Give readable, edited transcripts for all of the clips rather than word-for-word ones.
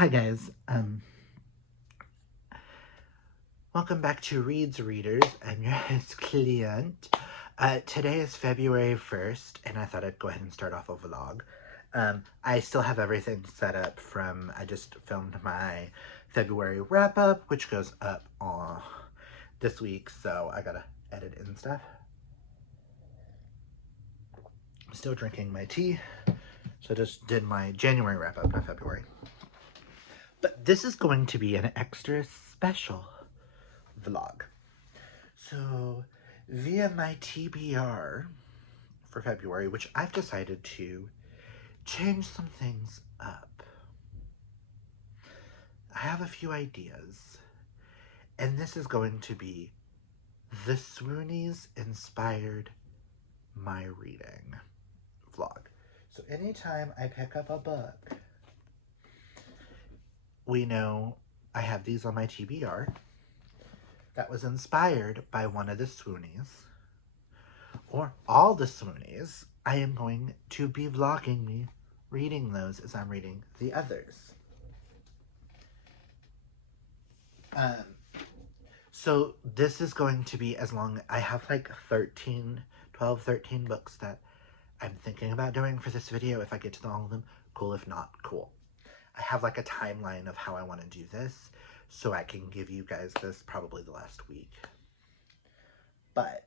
Hi guys, welcome back to Reads Readers. I'm your host, Client. Today is February 1st, and I thought I'd go ahead and start off a vlog. I still have everything set up from, I just filmed my February wrap-up, which goes up this week, so I gotta edit and stuff. I'm still drinking my tea, so I just did my January wrap-up, not February. But this is going to be an extra special vlog. So via my TBR for February, which I've decided to change some things up. I have a few ideas, and this is going to be the Swoonies inspired my reading vlog. So anytime I pick up a book, we know I have these on my TBR that was inspired by one of the Swoonies, or all the Swoonies. I am going to be vlogging me reading those as I'm reading the others. So this is going to be as long, I have like 12, 13 books that I'm thinking about doing for this video. If I get to all of them, cool. If not, cool. I have like a timeline of how I want to do this, so I can give you guys this probably the last week. But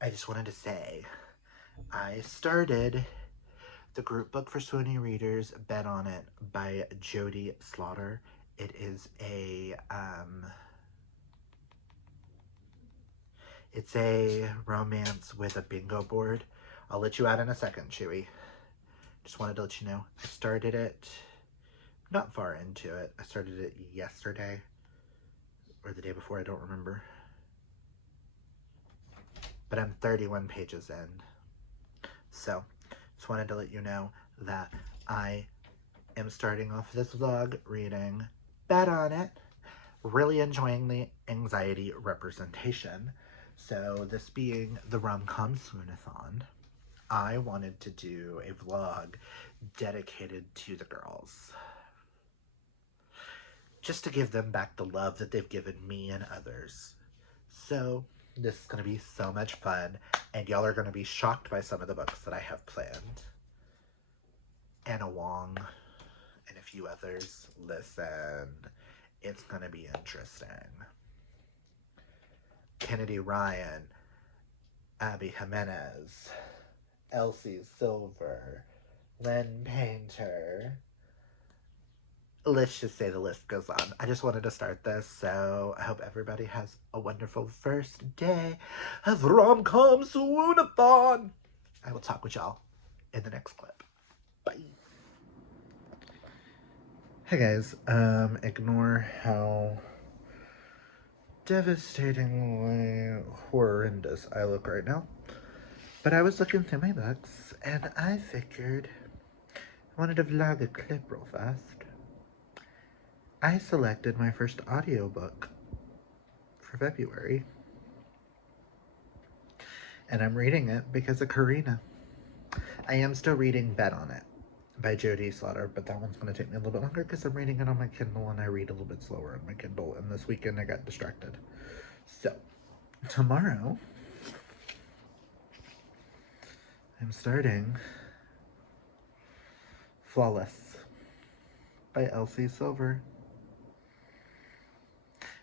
I just wanted to say, I started the group book for Swoonie readers, Bet on It, by Jody Slaughter. It is it's a romance with a bingo board. I'll let you out in a second, Chewy. Just wanted to let you know. I started it, not far into it. I started it yesterday, or the day before, I don't remember. But I'm 31 pages in. So, just wanted to let you know that I am starting off this vlog reading Bet on It. Really enjoying the anxiety representation. So this being the RomCom Swoonathon, I wanted to do a vlog dedicated to the girls. Just to give them back the love that they've given me and others. So this is going to be so much fun, and y'all are going to be shocked by some of the books that I have planned. Anna Wong and a few others. Listen, it's going to be interesting. Kennedy Ryan, Abby Jimenez, Elsie Silver, Lynn Painter. Let's just say the list goes on. I just wanted to start this, so I hope everybody has a wonderful first day of RomCom Swoonathon. I will talk with y'all in the next clip. Bye. Hey guys, ignore how devastatingly horrendous I look right now. But I was looking through my books, and I figured I wanted to vlog a clip real fast. I selected my first audiobook for February. And I'm reading it because of Karina. I am still reading Bet on It by Jody Slaughter, but that one's going to take me a little bit longer because I'm reading it on my Kindle, and I read a little bit slower on my Kindle, and this weekend I got distracted. So, tomorrow, I'm starting Flawless by Elsie Silver.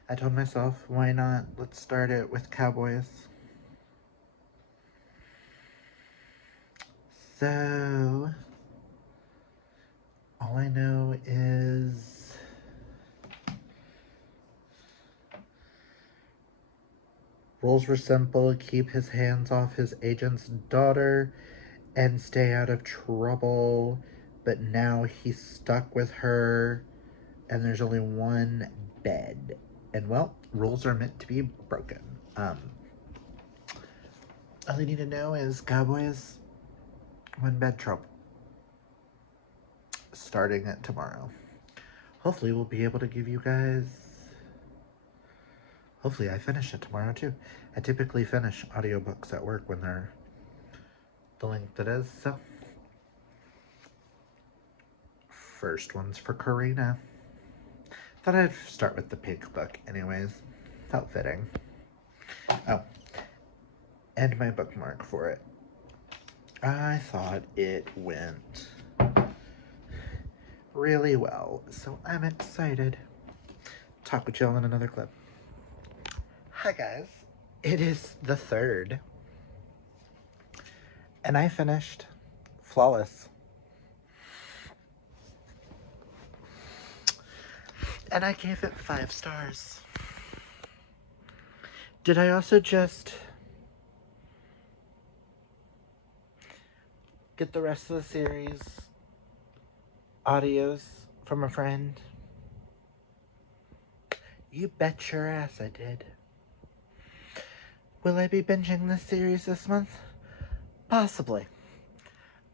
I told myself, why not? Let's start it with cowboys. So, all I know is rules were simple: keep his hands off his agent's daughter and stay out of trouble. But now he's stuck with her, and there's only one bed. And well, rules are meant to be broken. All you need to know is cowboys, one bed trouble. Starting it tomorrow. Hopefully we'll be able to give you guys, hopefully I finish it tomorrow too. I typically finish audiobooks at work when they're the length it is, so first ones for Karina. Thought I'd start with the pink book anyways. Felt fitting. Oh, and my bookmark for it. I thought it went really well, so I'm excited. Talk with y'all in another clip. Hi guys, it is the 3rd, and I finished Flawless. And I gave it 5 stars. Did I also just get the rest of the series audios from a friend? You bet your ass I did. Will I be binging this series this month? Possibly.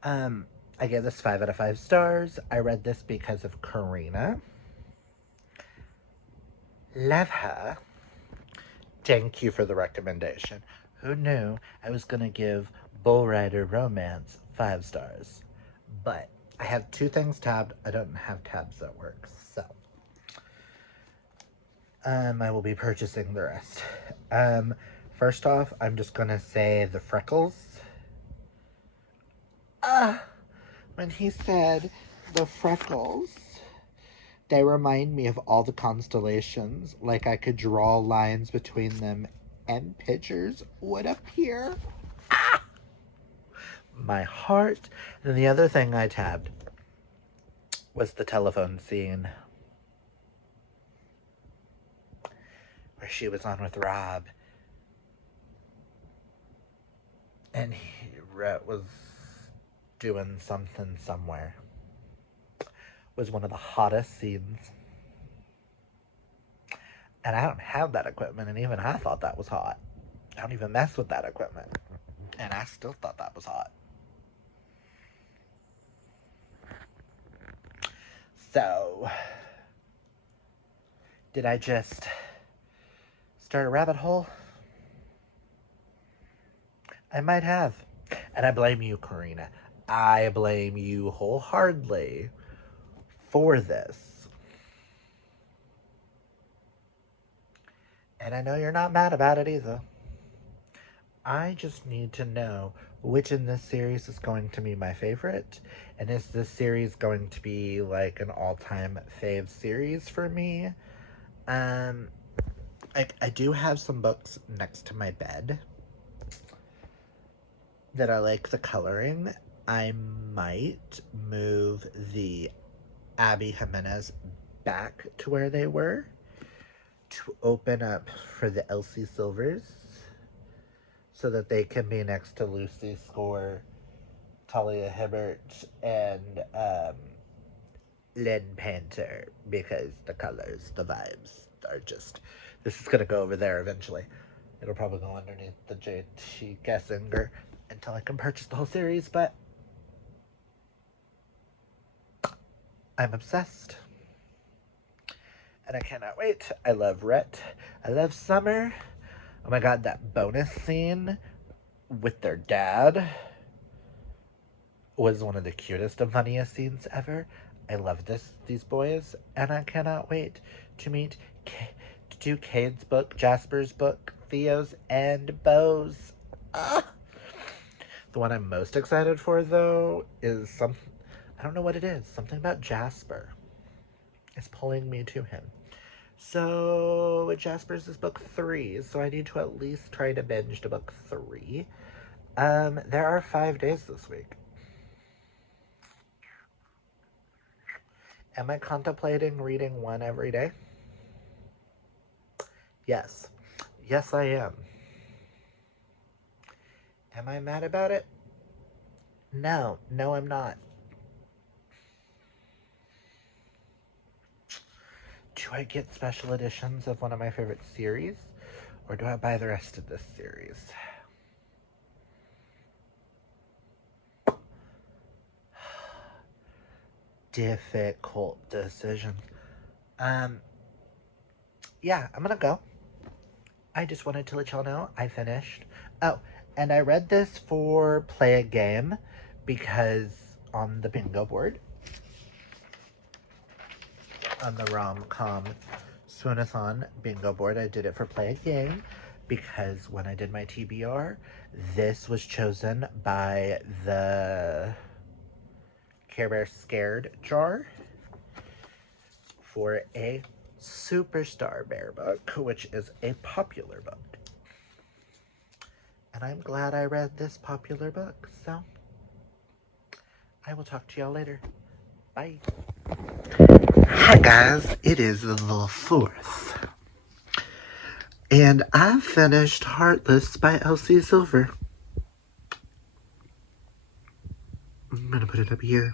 I gave this 5 out of 5 stars. I read this because of Karina. Love her. Thank you for the recommendation. Who knew I was gonna give Bull Rider Romance 5 stars? But I have 2 things tabbed. I don't have tabs that work, so I will be purchasing the rest. First off, I'm just gonna say the freckles. When he said the freckles, they remind me of all the constellations, like I could draw lines between them and pictures would appear. My heart. And the other thing I tabbed was the telephone scene where she was on with Rob and Rhett was doing something somewhere. Was one of the hottest scenes. And I don't have that equipment, and even I thought that was hot. I don't even mess with that equipment, and I still thought that was hot. So, did I just start a rabbit hole? I might have. And I blame you, Karina. I blame you wholeheartedly for this. And I know you're not mad about it either. I just need to know which in this series is going to be my favorite. And is this series going to be like an all-time fave series for me? I do have some books next to my bed that I like the coloring. I might move the Abby Jimenez back to where they were to open up for the Elsie Silvers so that they can be next to Lucy Score, Talia Hibbert, and Lynn Painter, because the colors, the vibes are just... This is going to go over there eventually. It'll probably go underneath the JT Gessinger until I can purchase the whole series, but I'm obsessed. And I cannot wait. I love Rhett. I love Summer. Oh my god, that bonus scene with their dad was one of the cutest and funniest scenes ever. I love these boys, and I cannot wait to meet to do Cade's book, Jasper's book, Theo's, and Beau's. The one I'm most excited for, though, is I don't know what it is. Something about Jasper is pulling me to him. So, Jasper's is book 3, so I need to at least try to binge to book 3. There are 5 days this week. Am I contemplating reading one every day? Yes. Yes, I am. Am I mad about it? No. No, I'm not. Do I get special editions of one of my favorite series? Or do I buy the rest of this series? Difficult decision. Yeah, I'm gonna go. I just wanted to let y'all know I finished. Oh, and I read this for Play a Game because on the bingo board on the RomCom Swoonathon bingo board. I did it for Play a Game because when I did my TBR, this was chosen by the Care Bear Scared jar for a Superstar Bear book, which is a popular book. And I'm glad I read this popular book, so I will talk to y'all later. Bye. Hi guys, it is the 4th. And I finished Heartless by Elsie Silver. I'm gonna put it up here.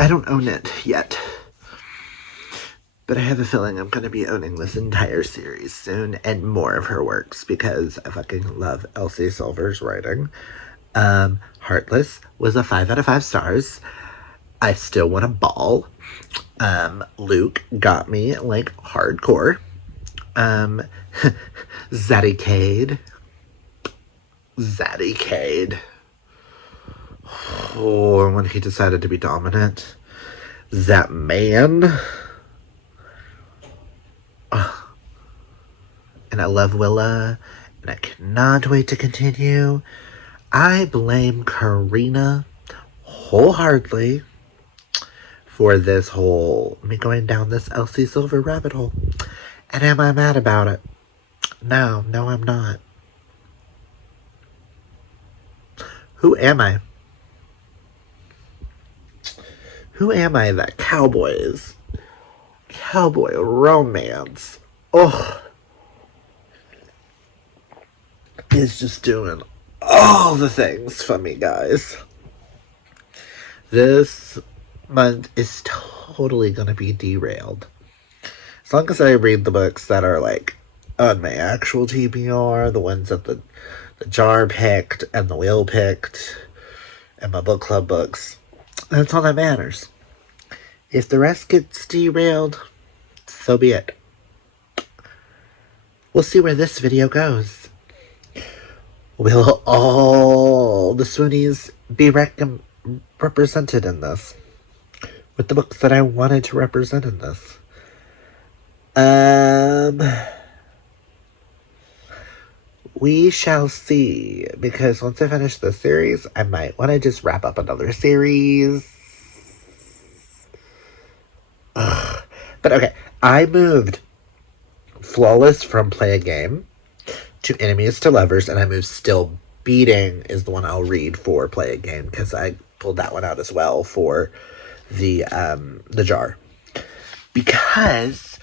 I don't own it yet. But I have a feeling I'm gonna be owning this entire series soon and more of her works because I fucking love Elsie Silver's writing. Heartless was a 5 out of 5 stars. I still want a ball. Luke got me like hardcore. Zaddy Cade. Oh, when he decided to be dominant. That man. Oh. And I love Willa. And I cannot wait to continue. I blame Karina wholeheartedly for this whole, me going down this Elsie Silver rabbit hole. And am I mad about it? No, I'm not. Who am I? Who am I that cowboy romance, is just doing all the things for me, guys. This month is totally gonna be derailed. As long as I read the books that are like on my actual TBR, the ones that the jar picked and the wheel picked, and my book club books, that's all that matters. If the rest gets derailed, so be it. We'll see where this video goes. Will all the Swoonies be represented in this? With the books that I wanted to represent in this? We shall see. Because once I finish this series, I might want to just wrap up another series. Ugh. But okay, I moved Flawless from Play a Game to Enemies to Lovers, and I moved Still Beating is the one I'll read for Play a Game because I pulled that one out as well for the jar. Because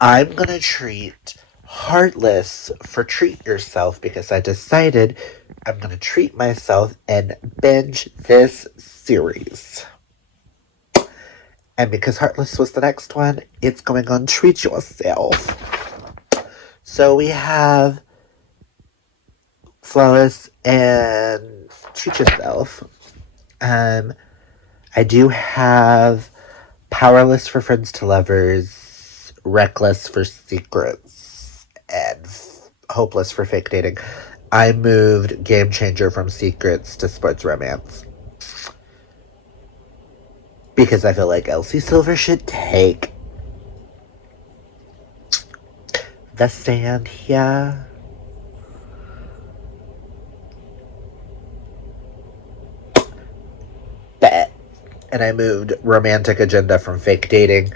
I'm gonna treat Heartless for Treat Yourself because I decided I'm gonna treat myself and binge this series. And because Heartless was the next one, it's going on Treat Yourself. So we have Flawless and Treat Yourself. I do have Powerless for Friends to Lovers, Reckless for Secrets, and Hopeless for Fake Dating. I moved Game Changer from Secrets to Sports Romance. Because I feel like Elsie Silver should take the stand here. Bet. And I moved Romantic Agenda from Fake Dating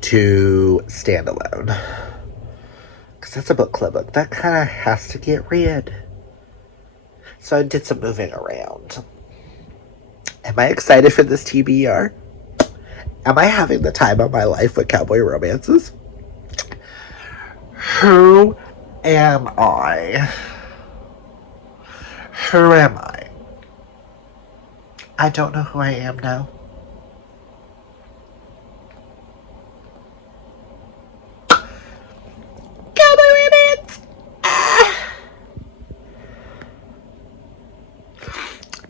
to Standalone. Because that's a book club book. That kind of has to get read. So I did some moving around. Am I excited for this TBR? Am I having the time of my life with cowboy romances? Who am I? Who am I? I don't know who I am now. Cowboy romance!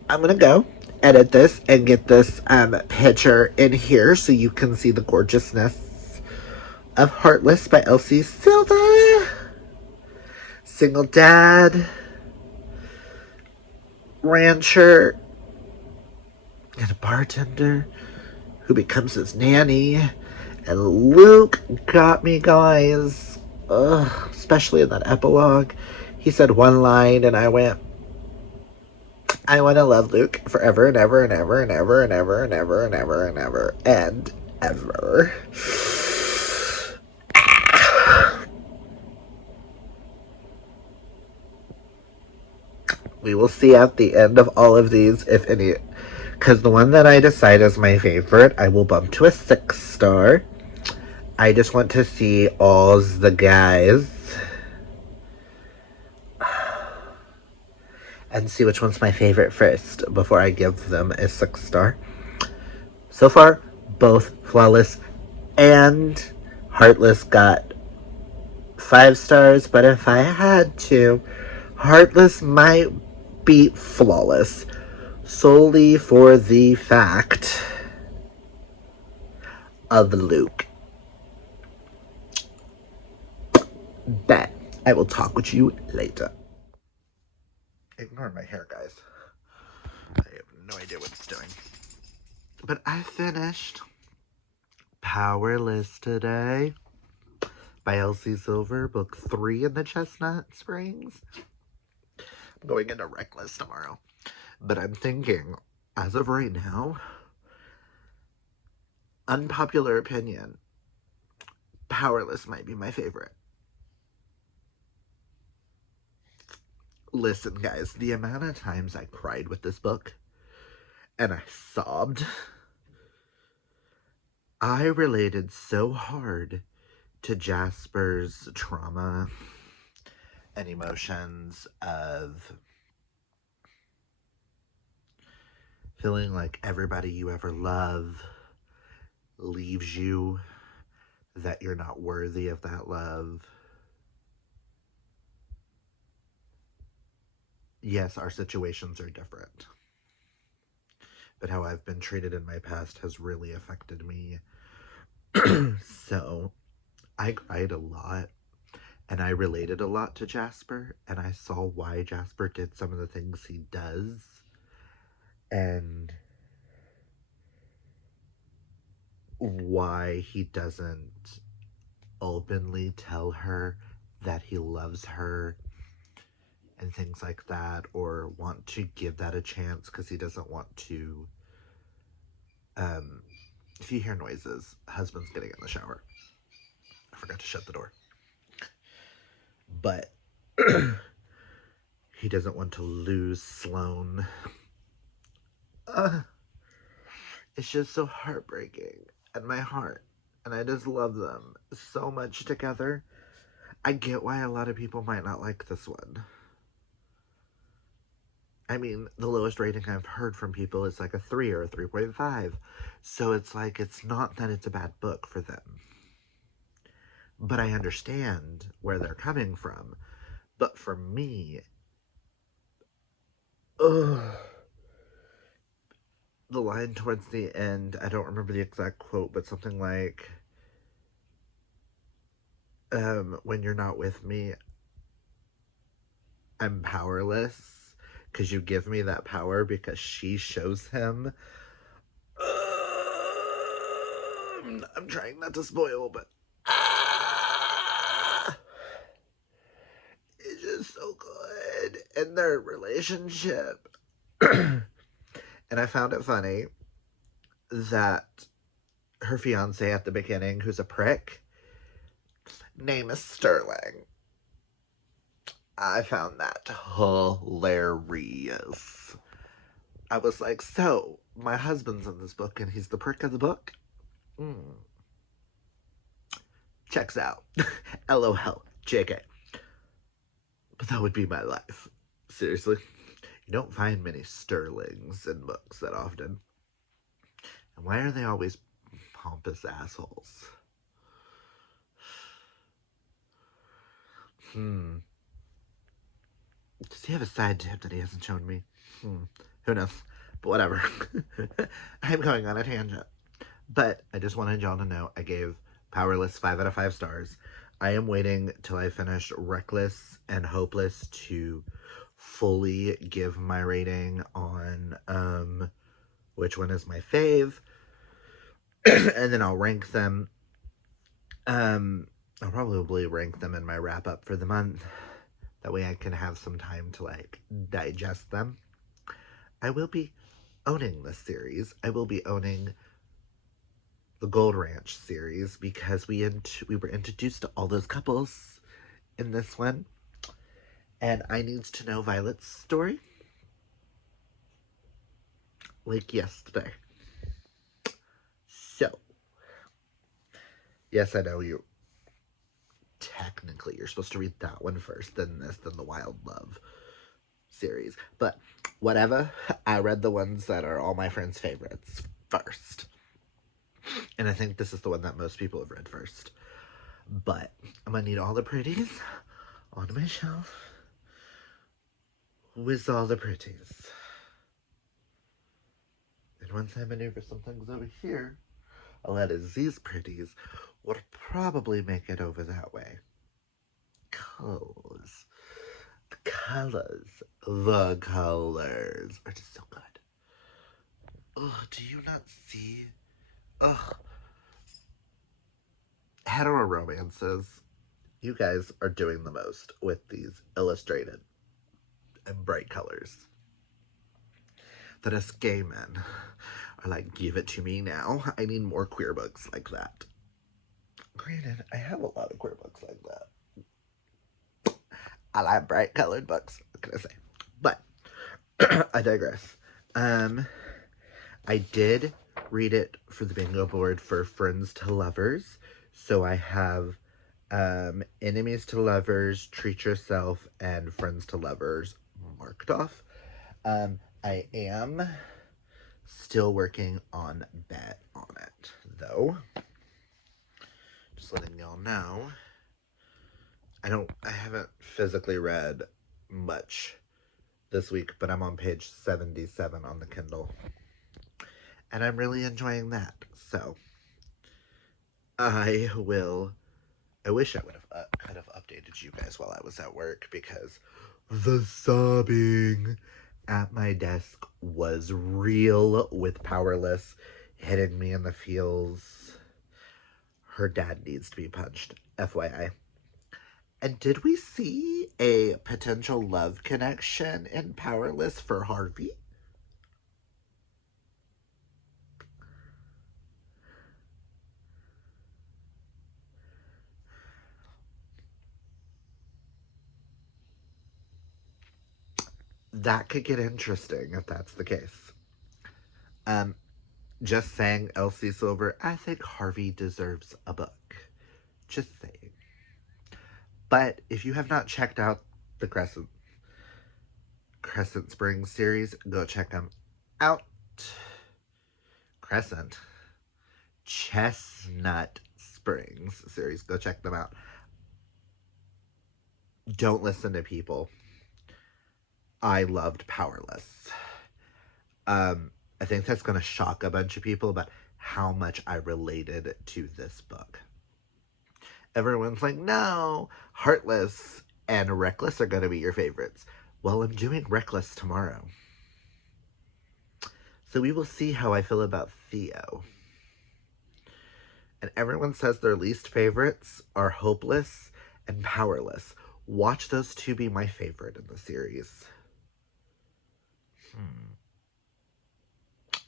I'm gonna go edit this and get this picture in here so you can see the gorgeousness of Heartless by Elsie Silver. Single dad, rancher, and a bartender who becomes his nanny. And Luke got me, guys. Ugh, especially in that epilogue. He said one line and I went, I want to love Luke forever and ever and ever and ever and ever and ever and ever and ever and ever. We will see at the end of all of these if any, because the one that I decide is my favorite, I will bump to a 6-star. I just want to see all the guys and see which one's my favorite first before I give them a 6-star. So far, both Flawless and Heartless got 5 stars, but if I had to, Heartless might beat Flawless solely for the fact of Luke. Bet. I will talk with you later. Ignore my hair, guys. I have no idea what it's doing. But I finished Powerless today by Elsie Silver, book 3 in the Chestnut Springs. I'm going into Reckless tomorrow. But I'm thinking, as of right now, unpopular opinion, Powerless might be my favorite. Listen, guys, the amount of times I cried with this book and I sobbed, I related so hard to Jasper's trauma and emotions of feeling like everybody you ever love leaves you, that you're not worthy of that love. Yes, our situations are different, but how I've been treated in my past has really affected me. So I cried a lot, and I related a lot to Jasper, and I saw why Jasper did some of the things he does, and why he doesn't openly tell her that he loves her and things like that, or want to give that a chance because he doesn't want to. If you hear noises, husband's getting in the shower. I forgot to shut the door. But he doesn't want to lose Sloane. It's just so heartbreaking in my heart. And I just love them so much together. I get why a lot of people might not like this one. I mean, the lowest rating I've heard from people is like a 3 or a 3.5. So it's like, it's not that it's a bad book for them. But I understand where they're coming from. But for me, the line towards the end, I don't remember the exact quote, but something like, when you're not with me, I'm powerless. Because you give me that power, because she shows him. I'm trying not to spoil, but it's just so good in their relationship. And I found it funny that her fiance at the beginning, who's a prick, name is Sterling. I found that hilarious. I was like, so, my husband's in this book and he's the prick of the book? Checks out. LOL. JK. But that would be my life. Seriously. You don't find many Sterlings in books that often. And why are they always pompous assholes? Does he have a side to him that he hasn't shown me? Who knows? But whatever. I'm going on a tangent. But I just wanted y'all to know I gave Powerless 5 out of 5 stars. I am waiting till I finish Reckless and Hopeless to fully give my rating on which one is my fave. and then I'll rank them. I'll probably rank them in my wrap up for the month. That way I can have some time to like digest them. I will be owning this series. I will be owning the Gold Ranch series because we were introduced to all those couples in this one. And I need to know Violet's story. Like yesterday. So, yes, I know you. Technically, you're supposed to read that one first, then this, then the Wild Love series. But whatever, I read the ones that are all my friends' favorites first. And I think this is the one that most people have read first. But I'm gonna need all the pretties on my shelf with all the pretties. And once I maneuver some things over here, I'll add these pretties would probably make it over that way. Cause the colors are just so good. Ugh, do you not see? Ugh. Hetero romances. You guys are doing the most with these illustrated and bright colors. That us gay men are like, give it to me now. I need more queer books like that. Granted, I have a lot of queer books like that. I like bright colored books, what can I say? But I digress. I did read it for the bingo board for Friends to Lovers. So I have Enemies to Lovers, Treat Yourself, and Friends to Lovers marked off. I am still working on Bet on it, though. Just letting y'all know. I haven't physically read much this week, but I'm on page 77 on the Kindle. And I'm really enjoying that. So, I wish I would have kind of updated you guys while I was at work because the sobbing at my desk was real with Powerless hitting me in the feels. Her dad needs to be punched, FYI. And did we see a potential love connection in Powerless for Harvey? That could get interesting if that's the case. Just saying, Elsie Silver, I think Harvey deserves a book. Just saying. But if you have not checked out the Crescent Springs series, go check them out. Chestnut Springs series, go check them out. Don't listen to people. I loved Powerless. I think that's going to shock a bunch of people about how much I related to this book. Everyone's like, no, Heartless and Reckless are going to be your favorites. Well, I'm doing Reckless tomorrow. So we will see how I feel about Theo. And everyone says their least favorites are Hopeless and Powerless. Watch those two be my favorite in the series.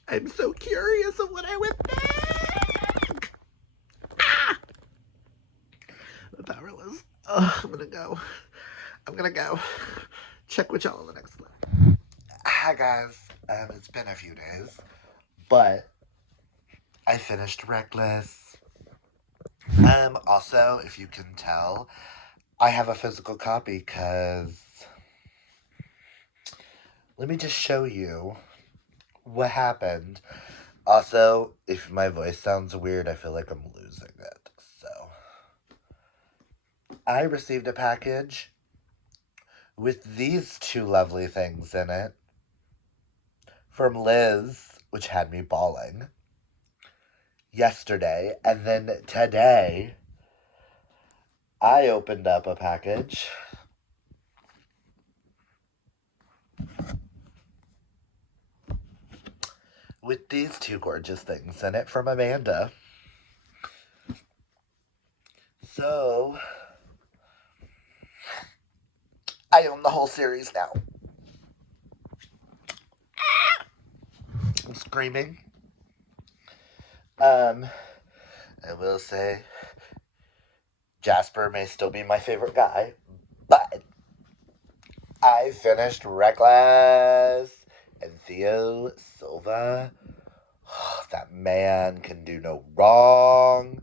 I'm so curious of what I would think. Ah! Powerless. Oh, I'm gonna go. Check with y'all on the next one. Hi guys. It's been a few days, but I finished Reckless. Also, if you can tell, I have a physical copy because let me just show you what happened. Also, if my voice sounds weird, I feel like I'm losing it. So, I received a package with these two lovely things in it from Liz, which had me bawling yesterday. And then today, I opened up a package with these two gorgeous things in it from Amanda. So, I own the whole series now. I'm screaming. I will say, Jasper may still be my favorite guy, but I finished Reckless, and Theo Silva. That man can do no wrong.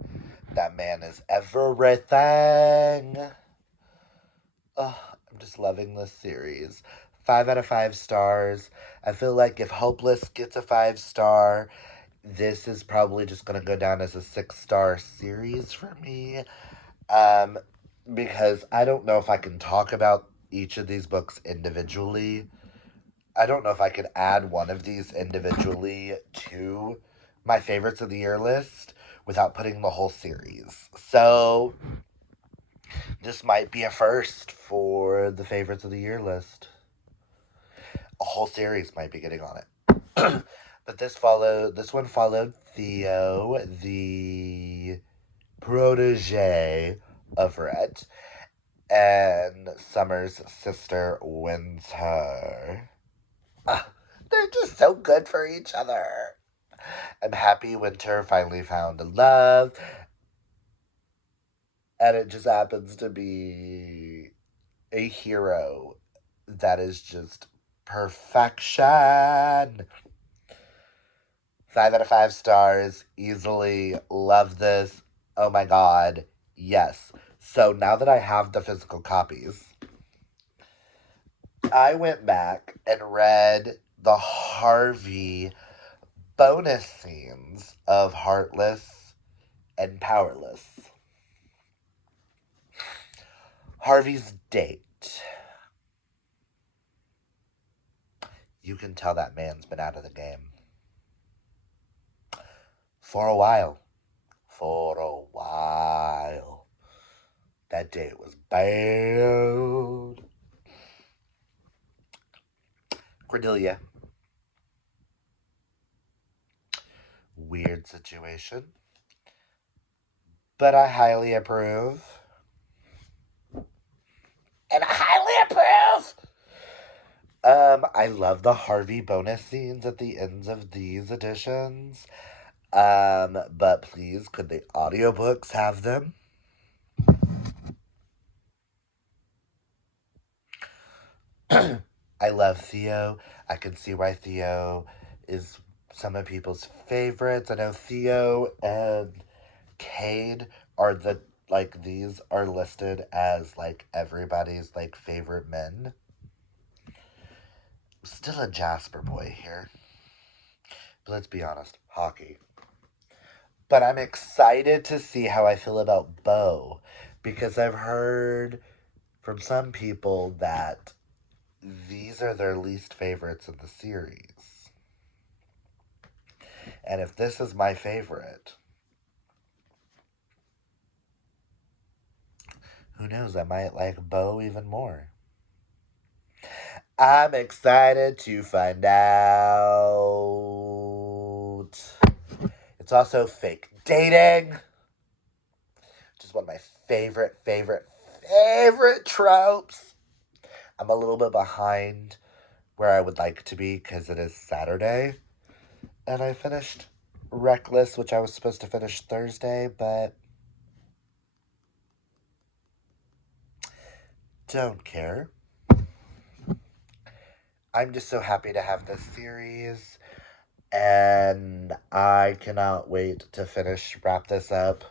That man is everything. I'm just loving this series. 5 out of 5 stars. I feel like if Hopeless gets a 5-star, this is probably just going to go down as a 6-star series for me. Because I don't know if I can talk about each of these books individually. I don't know if I could add one of these individually to my favorites of the year list without putting the whole series. So, this might be a first for the favorites of the year list. A whole series might be getting on it. But this one followed Theo, the protege of Rhett, and Summer's sister wins her. They're just so good for each other. I'm happy Winter finally found love. And it just happens to be a hero that is just perfection. 5 out of 5 stars. Easily. Love this. Oh my god. Yes. So now that I have the physical copies, I went back and read the Harvey bonus scenes of Heartless and Powerless. Harvey's date. You can tell that man's been out of the game. For a while. That date was bad. Cordelia. Weird situation. But I highly approve. And I highly approve! I love the Harvey bonus scenes at the ends of these editions. But please, could the audiobooks have them? I love Theo. I can see why Theo is some of people's favorites. I know Theo and Cade are these are listed as, everybody's, favorite men. I'm still a Jasper boy here. But let's be honest, hockey. But I'm excited to see how I feel about Beau, because I've heard from some people that these are their least favorites in the series. And if this is my favorite, who knows, I might like Beau even more. I'm excited to find out. It's also fake dating, which is one of my favorite tropes. I'm a little bit behind where I would like to be because it is Saturday. And I finished Reckless, which I was supposed to finish Thursday, but don't care. I'm just so happy to have this series, and I cannot wait to wrap this up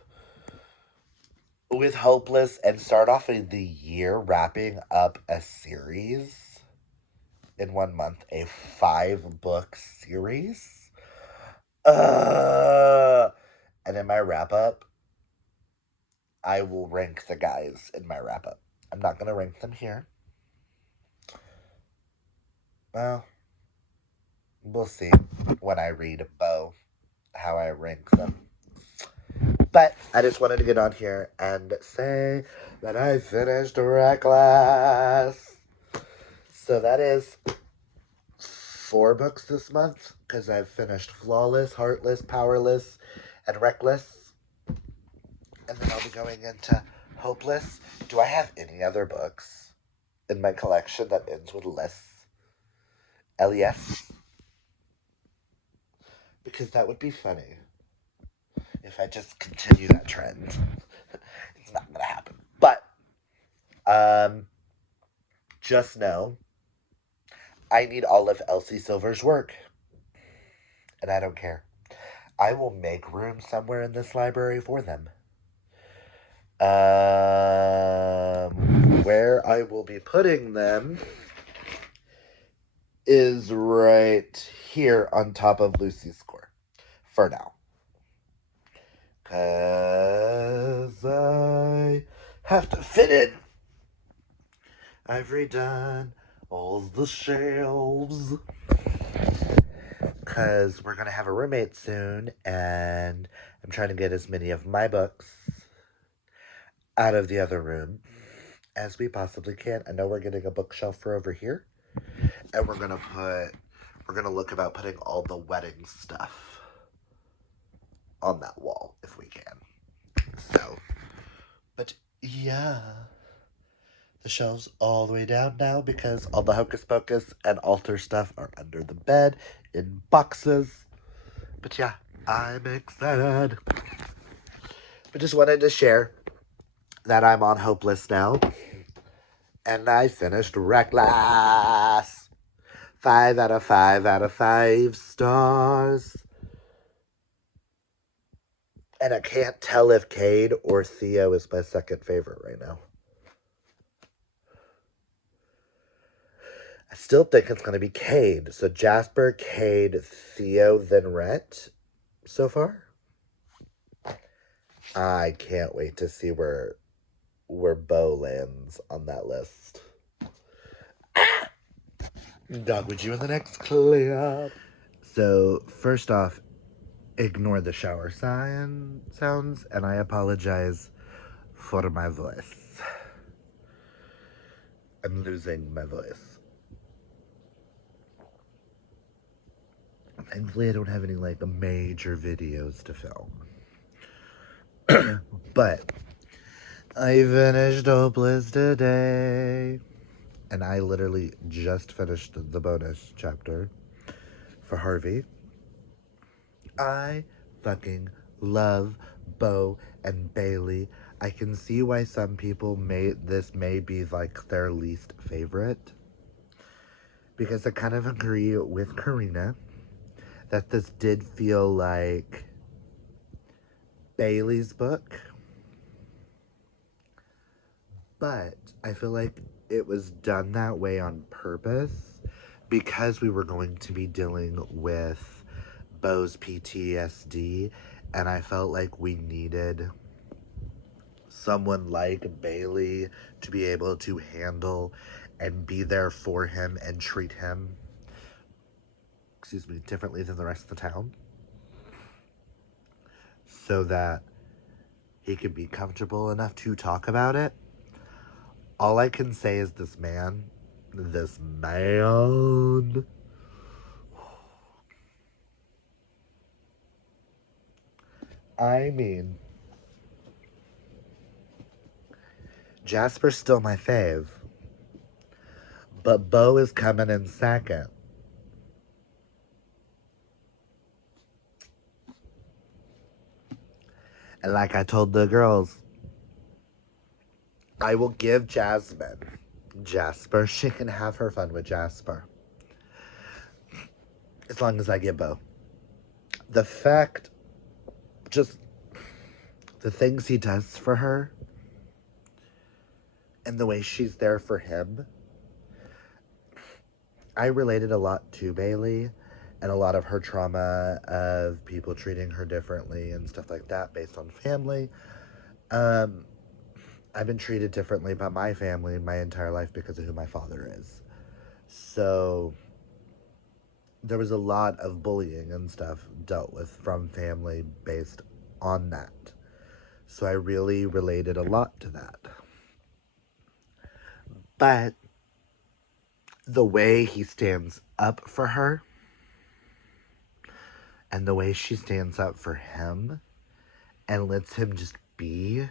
with Hopeless and start off the year wrapping up a series in 1 month, a 5-book series. And in my wrap up, I will rank the guys in my wrap up. I'm not going to rank them here. Well, we'll see when I read Beau how I rank them. But I just wanted to get on here and say that I finished Reckless. So that is 4 books this month because I've finished Flawless, Heartless, Powerless, and Reckless. And then I'll be going into Hopeless. Do I have any other books in my collection that ends with less? LES? Because that would be funny if I just continue that trend. It's not gonna happen. But just know I need all of Elsie Silver's work. And I don't care. I will make room somewhere in this library for them. Where I will be putting them is right here on top of Lucy's score. For now. Because I have to fit in. I've redone all the shelves. Because we're going to have a roommate soon, and I'm trying to get as many of my books out of the other room as we possibly can. I know we're getting a bookshelf for over here, and we're going to look about putting all the wedding stuff on that wall if we can. So, but yeah, the shelves all the way down now because all the Hocus Pocus and altar stuff are under the bed in boxes. But yeah, I'm excited. But just wanted to share that I'm on Hopeless now. And I finished Reckless. 5 out of 5 out of 5 stars. And I can't tell if Cade or Theo is my second favorite right now. I still think it's going to be Cade. So Jasper, Cade, Theo, then Rhett so far. I can't wait to see where Beau lands on that list. Dog, would you in the next clip? So, first off, ignore the shower sounds, and I apologize for my voice. I'm losing my voice. Thankfully, I don't have any, major videos to film. But I finished Hopeless today. And I literally just finished the bonus chapter for Harvey. I fucking love Beau and Bailey. I can see why some people this may be their least favorite. Because I kind of agree with Karina that this did feel like Bailey's book. But I feel like it was done that way on purpose because we were going to be dealing with Beau's PTSD, and I felt like we needed someone like Bailey to be able to handle and be there for him and treat him, differently than the rest of the town, so that he could be comfortable enough to talk about it. All I can say is this man. I mean, Jasper's still my fave, but Beau is coming in second. And like I told the girls, I will give Jasper. She can have her fun with Jasper. As long as I get Beau. The things he does for her, and the way she's there for him. I related a lot to Bailey and a lot of her trauma of people treating her differently and stuff like that based on family. I've been treated differently by my family my entire life because of who my father is. So there was a lot of bullying and stuff dealt with from family based on that. So I really related a lot to that. But the way he stands up for her and the way she stands up for him and lets him just be.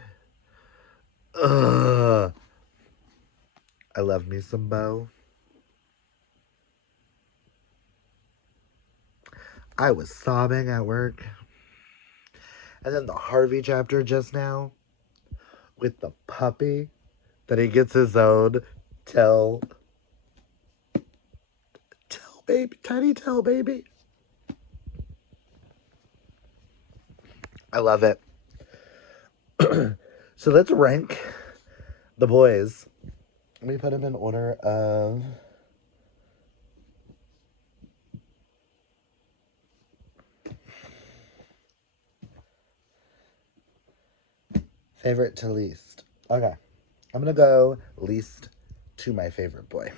Ugh. I love me some Bo. I was sobbing at work. And then the Harvey chapter just now with the puppy that he gets his own tell baby, tiny tell baby. I love it. So let's rank the boys. Let me put them in order of favorite to least. Okay. I'm going to go least to my favorite boy.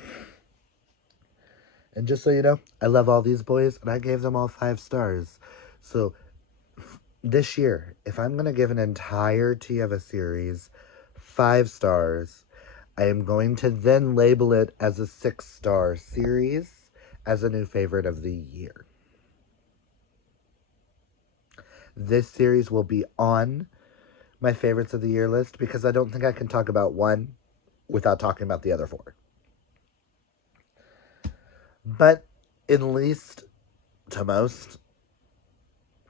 And just so you know, I love all these boys, and I gave them all 5 stars. So this year, if I'm going to give an entirety of a series 5 stars, I am going to then label it as a 6-star series as a new favorite of the year. This series will be on my favorites of the year list because I don't think I can talk about one without talking about the other 4. But in least to most,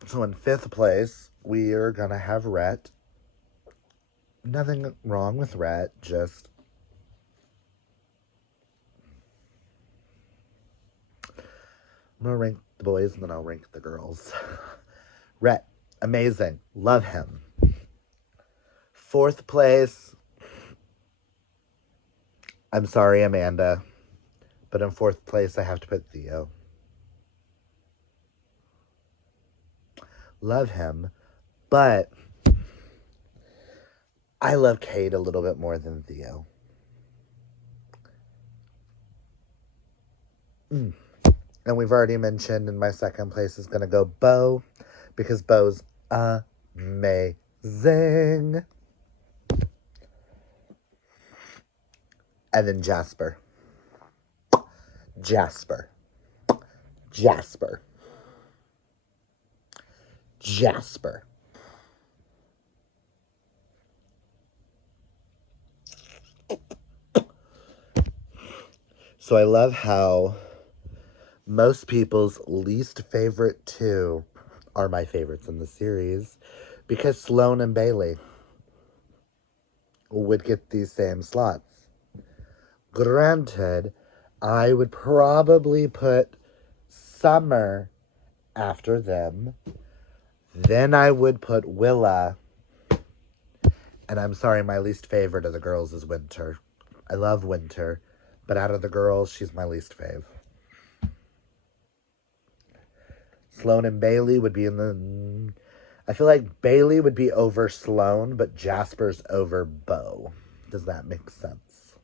so in 5th place, we are going to have Rhett. Nothing wrong with Rhett, just I'm going to rank the boys and then I'll rank the girls. Rhett, amazing. Love him. 4th place, I'm sorry, Amanda, but in 4th place, I have to put Theo. Love him, but I love Kate a little bit more than Theo. And we've already mentioned in my 2nd place is going to go Bo, because Bo's amazing. And then Jasper. Jasper. Jasper. Jasper. So I love how most people's least favorite 2 are my favorites in the series, because Sloane and Bailey would get these same slots. Granted, I would probably put Summer after them. Then I would put Willa. And I'm sorry, my least favorite of the girls is Winter. I love Winter, but out of the girls, she's my least fave. Sloane and Bailey would be in the... I feel like Bailey would be over Sloane, but Jasper's over Bo. Does that make sense?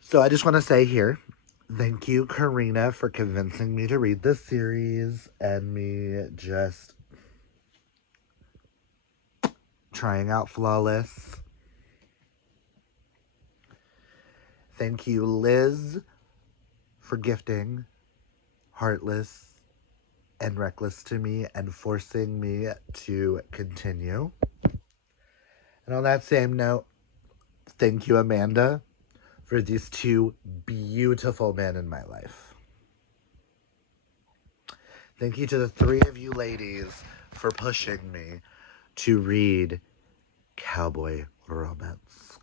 So I just want to say here, thank you, Karina, for convincing me to read this series and me just trying out Flawless. Thank you, Liz, for gifting Heartless and Reckless to me and forcing me to continue. And on that same note, thank you, Amanda, for these 2 beautiful men in my life. Thank you to the 3 of you ladies for pushing me to read cowboy romance.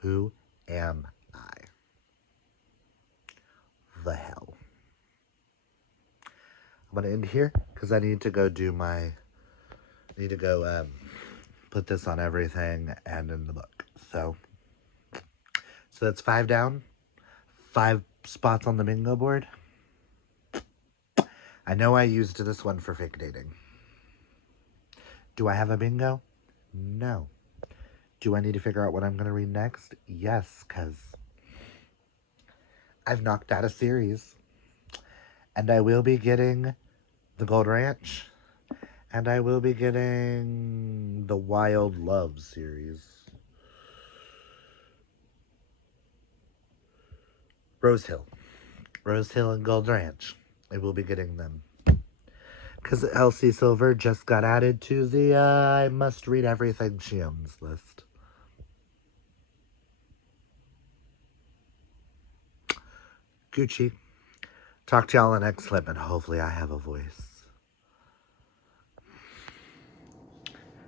Who am I? The hell. I'm going to end here because I need to go put this on everything and in the book. So that's 5 down, 5 spots on the bingo board. I know I used this one for fake dating. Do I have a bingo? No. Do I need to figure out what I'm going to read next? Yes, because I've knocked out a series. And I will be getting The Gold Ranch. And I will be getting the Wild Love series. Rose Hill. Rose Hill and Gold Ranch. I will be getting them. Because Elsie Silver just got added to the I must read everything she owns list. Gucci. Talk to y'all in the next clip, and hopefully I have a voice.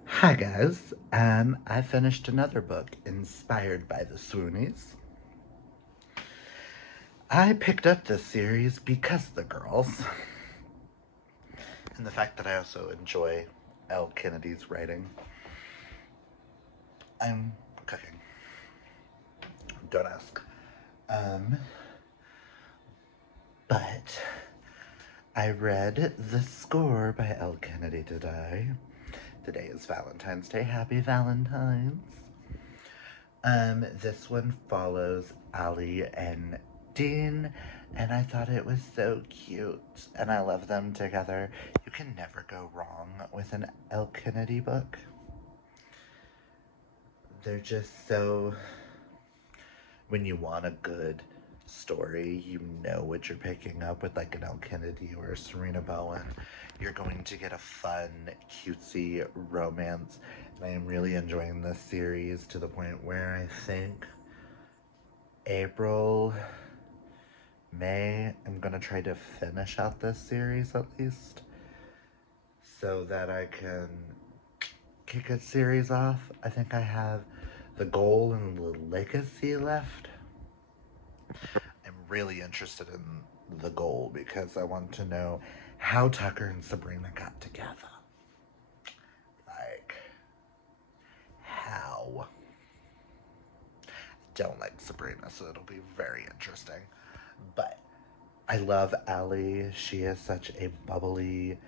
Hi guys, I finished another book inspired by the Swoonies. I picked up this series because of the girls. And the fact that I also enjoy Elle Kennedy's writing. I'm cooking. Don't ask. But I read The Score by Elle Kennedy today. Today is Valentine's Day. Happy Valentine's. This one follows Allie and Dean, and I thought it was so cute, and I love them together. You can never go wrong with an Elle Kennedy book. They're just so... When you want a good story, you know what you're picking up with, like an Elle Kennedy or a Serena Bowen. You're going to get a fun, cutesy romance. And I am really enjoying this series to the point where I think April, May, I'm gonna try to finish out this series at least, so that I can kick a series off. I think I have the goal and the legacy left. I'm really interested in the goal because I want to know how Tucker and Sabrina got together. Like, how? I don't like Sabrina, so it'll be very interesting. But I love Allie. She is such a bubbly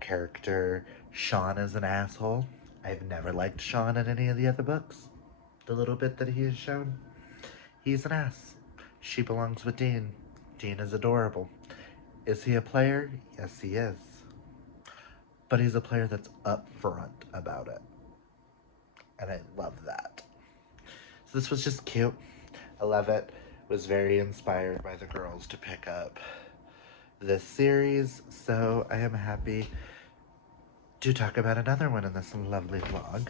character. Sean is an asshole. I've never liked Sean in any of the other books. The little bit that he has shown. He's an ass. She belongs with Dean. Dean is adorable. Is he a player? Yes, he is. But he's a player that's upfront about it. And I love that. So this was just cute. I love it. Was very inspired by the girls to pick up this series. So I am happy to talk about another one in this lovely vlog.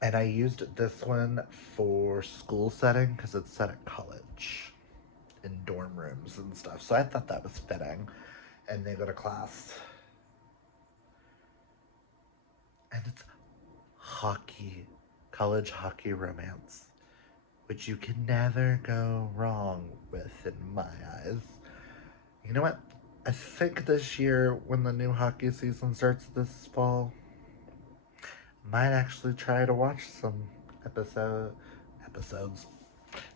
And I used this one for school setting because it's set at college in dorm rooms and stuff. So I thought that was fitting. And they go to class. And it's hockey, college hockey romance, which you can never go wrong with in my eyes. You know what? I think this year, when the new hockey season starts this fall, might actually try to watch some episodes,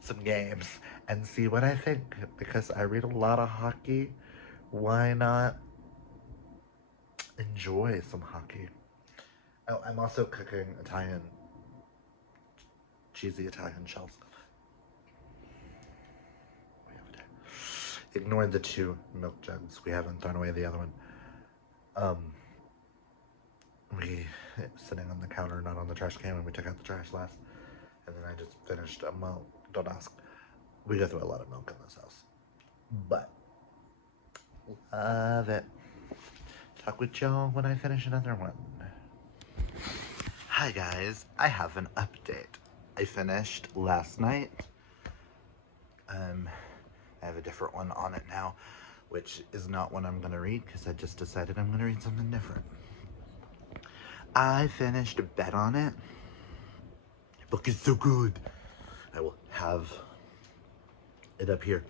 some games, and see what I think, because I read a lot of hockey. Why not enjoy some hockey? Oh, I'm also cooking cheesy Italian shells. Ignore the 2 milk jugs. We haven't thrown away the other one. Sitting on the counter, not on the trash can, when we took out the trash last. And then I just finished a milk. Don't ask. We go through a lot of milk in this house. But, love it. Talk with y'all when I finish another one. Hi guys, I have an update. I finished last night. I have a different one on it now, which is not one I'm gonna read because I just decided I'm gonna read something different. I finished Bet on It. The book is so good. I will have it up here.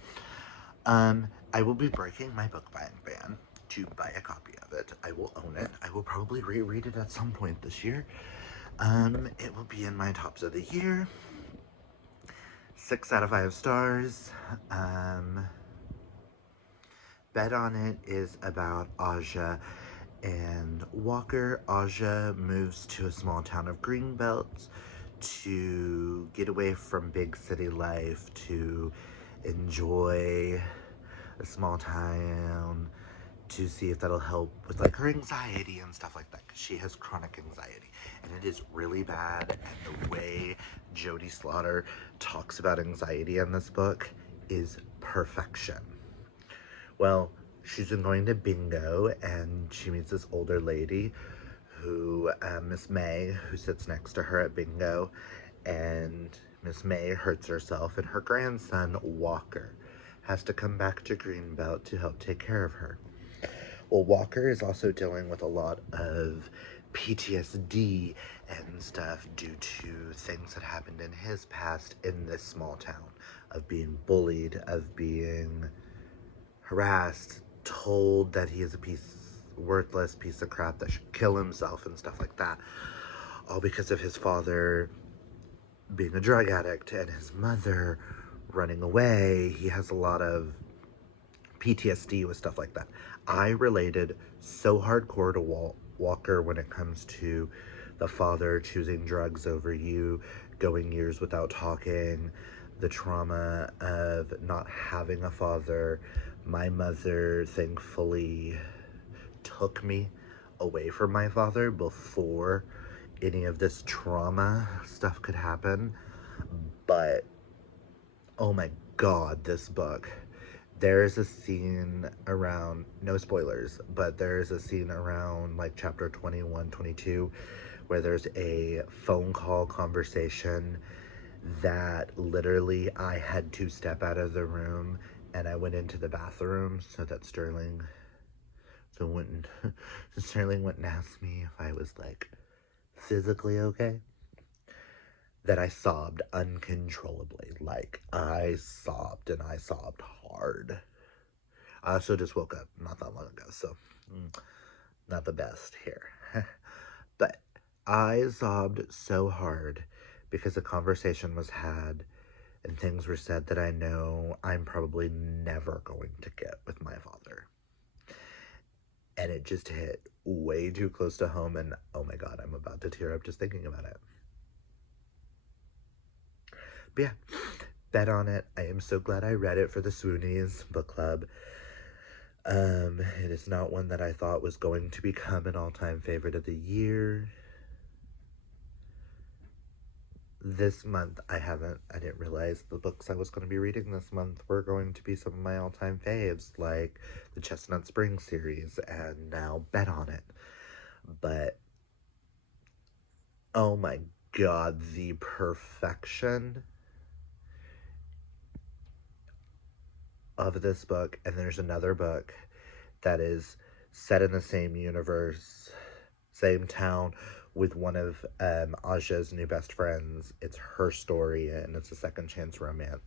I will be breaking my book buying ban to buy a copy of it. I will own it. I will probably reread it at some point this year. It will be in my tops of the year. 6 out of 5 stars. Bet on It is about Aja and Walker. Aja moves to a small town of Greenbelt to get away from big city life, to enjoy a small town, to see if that'll help with like her anxiety and stuff like that, because she has chronic anxiety and it is really bad. And the way Jodie Slaughter talks about anxiety in this book is perfection. Well, she's been going to bingo and she meets this older lady who, Miss May, who sits next to her at bingo, and Miss May hurts herself and her grandson, Walker, has to come back to Greenbelt to help take care of her. Well, Walker is also dealing with a lot of PTSD and stuff due to things that happened in his past in this small town, of being bullied, of being harassed, told that he is a worthless piece of crap that should kill himself and stuff like that, all because of his father being a drug addict and his mother running away. He has a lot of PTSD with stuff like that. I related so hardcore to Walker when it comes to the father choosing drugs over you, going years without talking, the trauma of not having a father. My mother thankfully took me away from my father before any of this trauma stuff could happen. But oh my god, this book, there's a scene around, no spoilers, but there's a scene around like chapter 21, 22, where there's a phone call conversation that literally I had to step out of the room and I went into the bathroom so that Sterling wouldn't ask me if I was like physically okay. That I sobbed uncontrollably. Like, I sobbed, and I sobbed hard. I also just woke up not that long ago, so not the best here. But I sobbed so hard because a conversation was had and things were said that I know I'm probably never going to get with my father. And it just hit way too close to home, and oh my god, I'm about to tear up just thinking about it. But yeah, bet on it. I am so glad I read it for the Swoonies book club. It is not one that I thought was going to become an all-time favorite of the year. This month, I didn't realize the books I was going to be reading this month were going to be some of my all-time faves, like the Chestnut Spring series, and now Bet on It. But, oh my god, the perfection of this book. And there's another book that is set in the same universe, same town, with one of Aja's new best friends. It's her story, and it's a second chance romance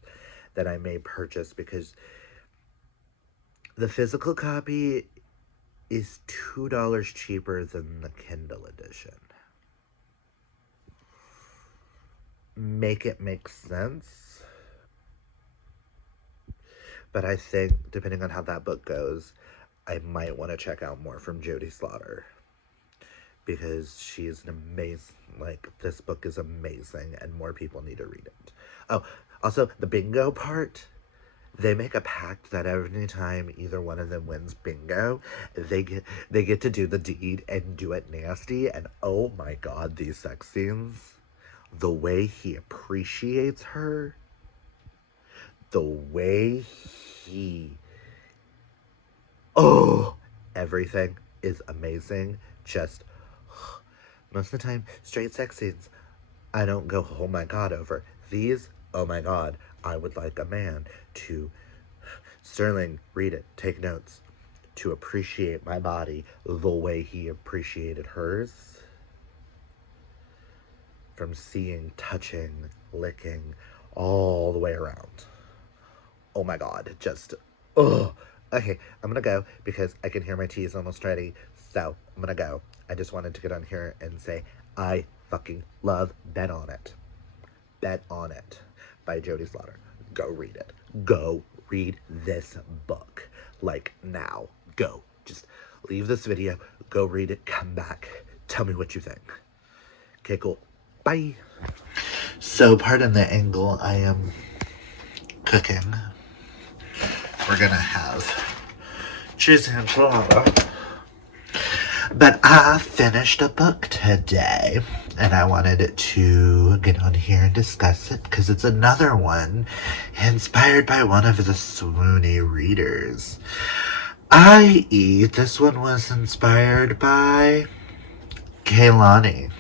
that I may purchase because the physical copy is $2 cheaper than the Kindle edition. Make it make sense. But I think, depending on how that book goes, I might want to check out more from Jodie Slaughter. Because she's an amazing, like, this book is amazing and more people need to read it. Oh, also, the bingo part, they make a pact that every time either one of them wins bingo, they get to do the deed and do it nasty. And oh my god, these sex scenes, the way he appreciates her, the way everything is amazing. Just, most of the time, straight sex scenes, I don't go, oh my god, over. These, oh my god, I would like a man to, Sterling, read it, take notes, to appreciate my body the way he appreciated hers. From seeing, touching, licking, all the way around. Oh my god, just, ugh. Okay, I'm gonna go because I can hear my tea is almost ready, so I'm gonna go. I just wanted to get on here and say, I fucking love Bet on It. Bet on It by Jodie Slaughter. Go read it. Go read this book. Like, now. Go. Just leave this video, go read it, come back. Tell me what you think. Okay, cool. Bye. So, pardon the angle, I am cooking. We're gonna have Cheers, enchilada. But I finished a book today, and I wanted to get on here and discuss it because it's another one inspired by one of the swoony readers. I.e., this one was inspired by Kaylani.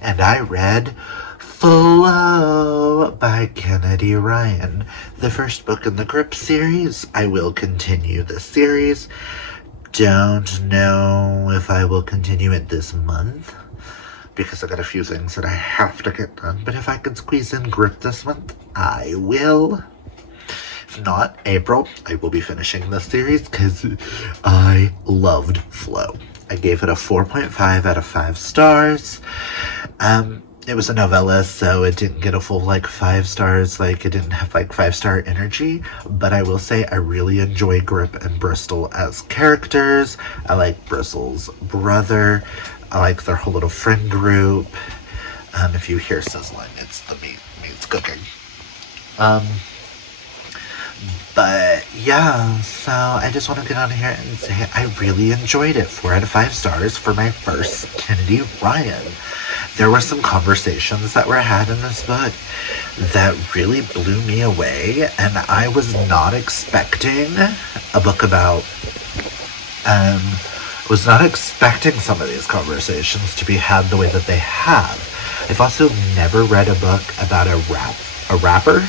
And I read Flow by Kennedy Ryan, the first book in the Grip series. I will continue the series. Don't know if I will continue it this month because I got a few things that I have to get done. But if I can squeeze in Grip this month, I will. If not, April, I will be finishing this series because I loved Flow. I gave it a 4.5 out of 5 stars. It was a novella, so it didn't get a full, 5 stars. It didn't have, 5-star energy. But I will say I really enjoy Grip and Bristol as characters. I like Bristol's brother. I like their whole little friend group. If you hear sizzling, it's the meat's cooking. But yeah, so I just want to get on here and say I really enjoyed it. 4 out of 5 stars for my first Kennedy Ryan. There were some conversations that were had in this book that really blew me away, and I was not expecting a book about, was not expecting some of these conversations to be had the way that they have. I've also never read a book about a rapper.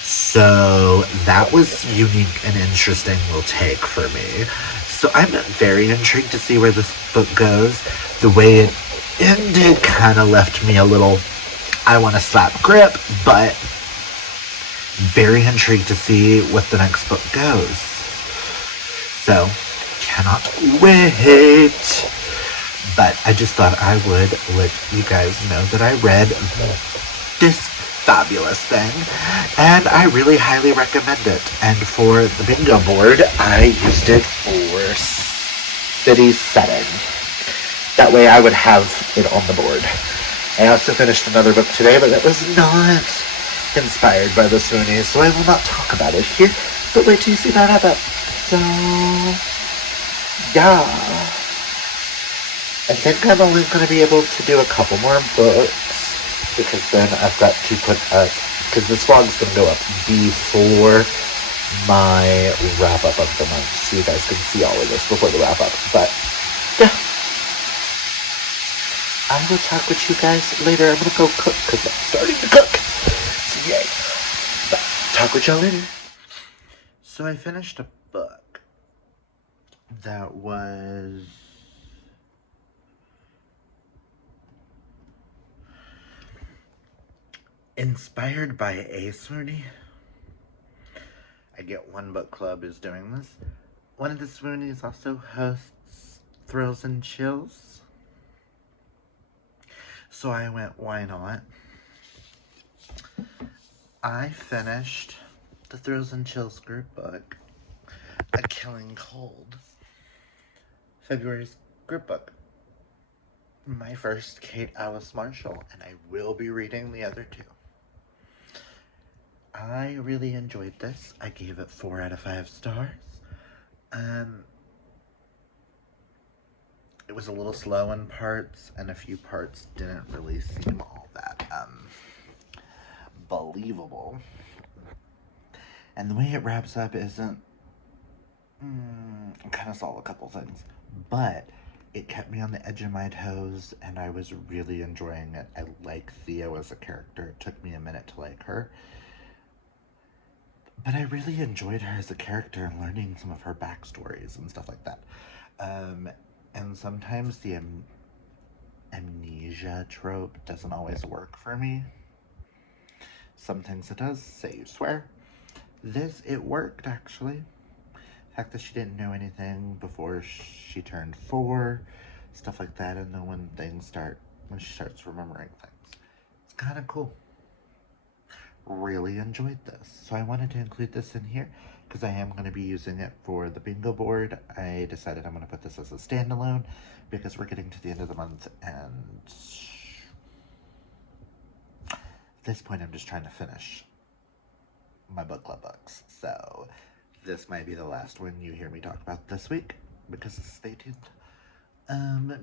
So that was unique and interesting little take for me. So I'm very intrigued to see where this book goes. The way it ended kind of left me a little, I want to slap Grip, but very intrigued to see what the next book goes. So, cannot wait. But I just thought I would let you guys know that I read this fabulous thing, and I really highly recommend it. And for the bingo board, I used it for city setting. That way I would have it on the board. I also finished another book today, but that was not inspired by the Swoonies, so I will not talk about it here, but wait till you see that wrap-up. So, yeah. I think I'm only going to be able to do a couple more books, because then I've got to put up, because this vlog's going to go up before my wrap-up of the month, so you guys can see all of this before the wrap-up. But, yeah. I will talk with you guys later. I'm going to go cook, because I'm starting to cook. So, yay. But, talk with y'all later. So, I finished a book that was inspired by a Swoony. I get one book club is doing this. One of the Swoonies also hosts Thrills and Chills. So I went, why not? I finished the Thrills and Chills group book, A Killing Cold. February's group book. My first Kate Alice Marshall, and I will be reading the other two. I really enjoyed this. I gave it 4 out of 5 stars. It was a little slow in parts, and a few parts didn't really seem all that, believable. And the way it wraps up isn't, kind of saw a couple things, but it kept me on the edge of my toes, and I was really enjoying it. I like Theo as a character. It took me a minute to like her. But I really enjoyed her as a character and learning some of her backstories and stuff like that. And sometimes the amnesia trope doesn't always work for me. Sometimes it does, say you swear. This, it worked, actually. The fact that she didn't know anything before she turned 4, stuff like that, and then when she starts remembering things. It's kind of cool. Really enjoyed this. So I wanted to include this in here because I am going to be using it for the bingo board. I decided I'm going to put this as a standalone because we're getting to the end of the month, and at this point I'm just trying to finish my book club books. So this might be the last one you hear me talk about this week, because stay tuned.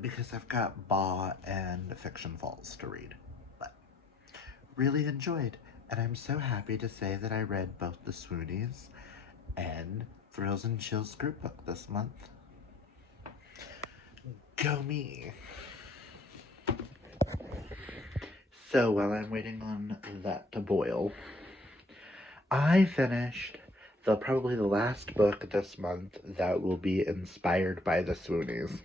Because I've got Baugh and Fiction Falls to read, but really enjoyed, and I'm so happy to say that I read both the Swoonies and Thrills and Chills group book this month. Go me! So while I'm waiting on that to boil, I finished probably the last book this month that will be inspired by the Swoonies.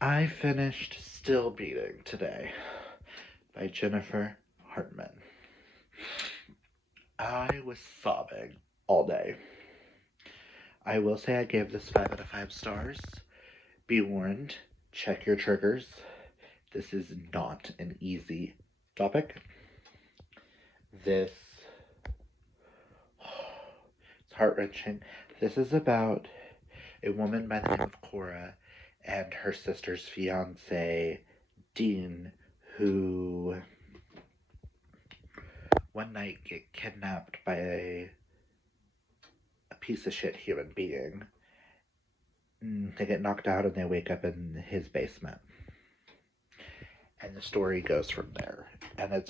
I finished Still Beating today by Jennifer Hartman. I was sobbing all day. I will say I gave this 5 out of 5 stars. Be warned, check your triggers. This is not an easy topic. It's heart-wrenching. This is about a woman by the name of Cora and her sister's fiance, Dean, who one night get kidnapped by a piece of shit human being. They get knocked out and they wake up in his basement. And the story goes from there. And the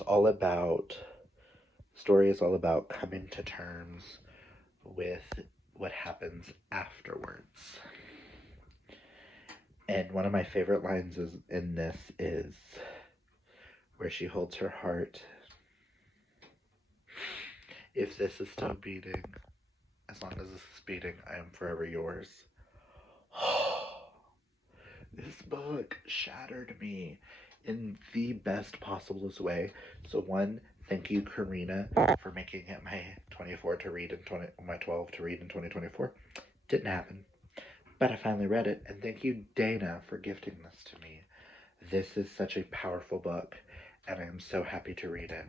story is all about coming to terms with what happens afterwards. And one of my favorite lines in this is where she holds her heart. If this is still beating, as long as this is beating, I am forever yours. This book shattered me in the best possible way. So one, thank you, Karina, for making it my 24 to read in my 12 to read in 2024. Didn't happen, but I finally read it. And thank you, Dana, for gifting this to me. This is such a powerful book, and I am so happy to read it.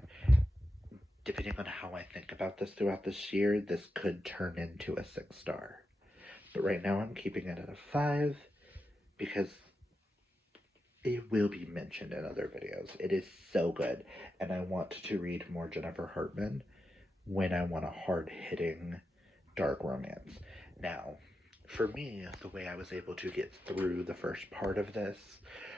Depending on how I think about this throughout this year, this could turn into a 6-star. But right now I'm keeping it at a 5 because it will be mentioned in other videos. It is so good, and I want to read more Jennifer Hartman when I want a hard-hitting dark romance. Now, for me, the way I was able to get through the first part of this,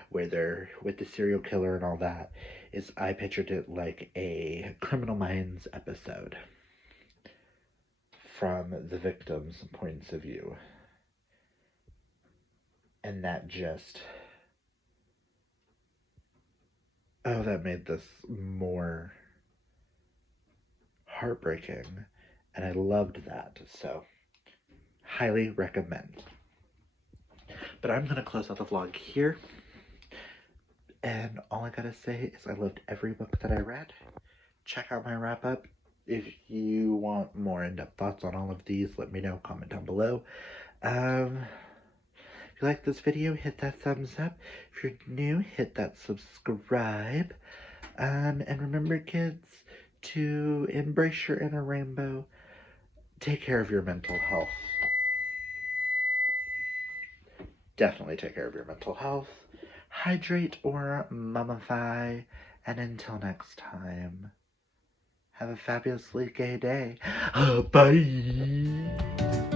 where they're with the serial killer and all that, is I pictured it like a Criminal Minds episode from the victim's points of view. And that just... that made this more heartbreaking, and I loved that, so highly recommend. But I'm going to close out the vlog here, and all I gotta say is I loved every book that I read. Check out my wrap-up. If you want more in-depth thoughts on all of these, let me know, comment down below. If you like this video, hit that thumbs up. If you're new, hit that subscribe. And remember, kids, to embrace your inner rainbow. Take care of your mental health. Definitely take care of your mental health. Hydrate or mummify. And until next time, have a fabulously gay day. Bye!